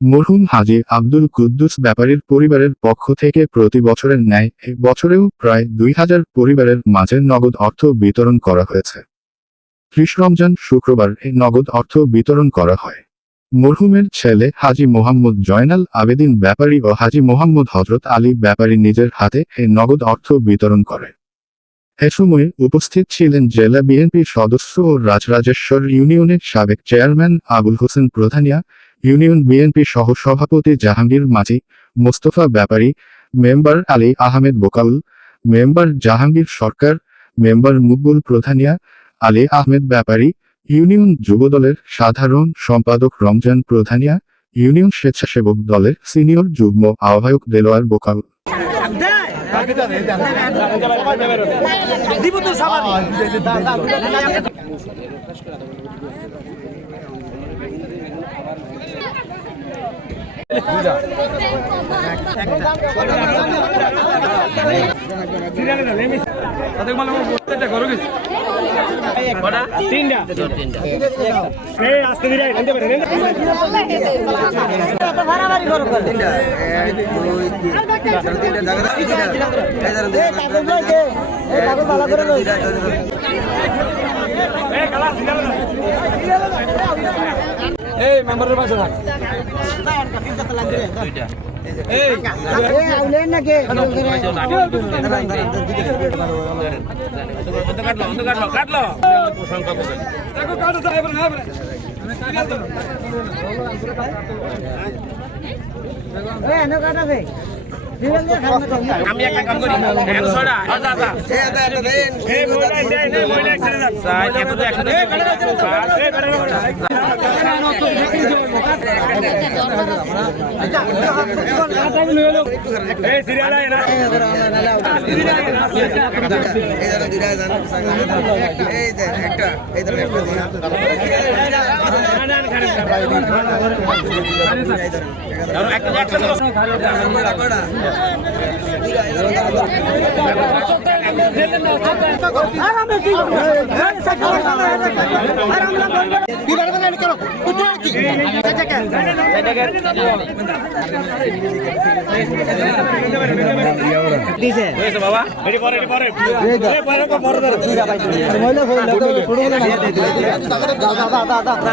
মরহুম হাজী আব্দুল কুদ্দুস ব্যাপারীর পরিবারের পক্ষ থেকে প্রতি বছরের ন্যায় এ বছরেও প্রায় ২,০০০ পরিবারের মাঝে নগদ অর্থ বিতরণ করা হয়েছে। ৩০ রমজান শুক্রবার এই নগদ অর্থ বিতরণ করা হয়। মরহুমের ছেলে হাজী মোহাম্মদ জয়নাল আবেদিন ব্যাপারী ও হাজী মোহাম্মদ হযরত আলী ব্যাপারী নিজের হাতে এই নগদ অর্থ বিতরণ করে। এ সময় উপস্থিত ছিলেন জেলা বিএনপির সদস্য ও রাজরাজেশ্বর ইউনিয়নের সাবেক চেয়ারম্যান আবুল হোসেন প্রধানিয়া, ইউনিয়ন বিএনপি সহ-সভাপতি Jahangir Majhi, Mostafa Bepari, member Ali Ahmed Bokaul, member Jahangir Sarkar, member Mokbul Pradhania, Ali Ahmed Bepari, union যুবদলের সাধারণ সম্পাদক রমজান প্রধানিয়া, ইউনিয়ন স্বেচ্ছাসেবক দলের সিনিয়র যুগ্ম আহ্বায়ক দেলোয়ার বোকাউল। এই মেম্বারের পাশে থাক এই আউলেন নাকি কাটলো প্রশংসা করবেন দেখো কাটো সাহেব না এই এনে কাটা দে আমি একটা কাম করি এখন ছড়া আচ্ছা আচ্ছা এই দেন এই মোবাইল দেন এই মোবাইল একসাথে যাক স্যার এত তো একসাথে এই কাটা এই কাটা এই সিরিয়াল আয় না এই দেন একটা এই ধরে একটা না খারাপ ধরো একটা একসাথে আরামে কি কি বারবার না করো উঠো কি দিছে হইছে বাবা রেডি পরে এই পরে পরে ধরে মইলা কইলা তো ছোট বলে না দাদা দাদা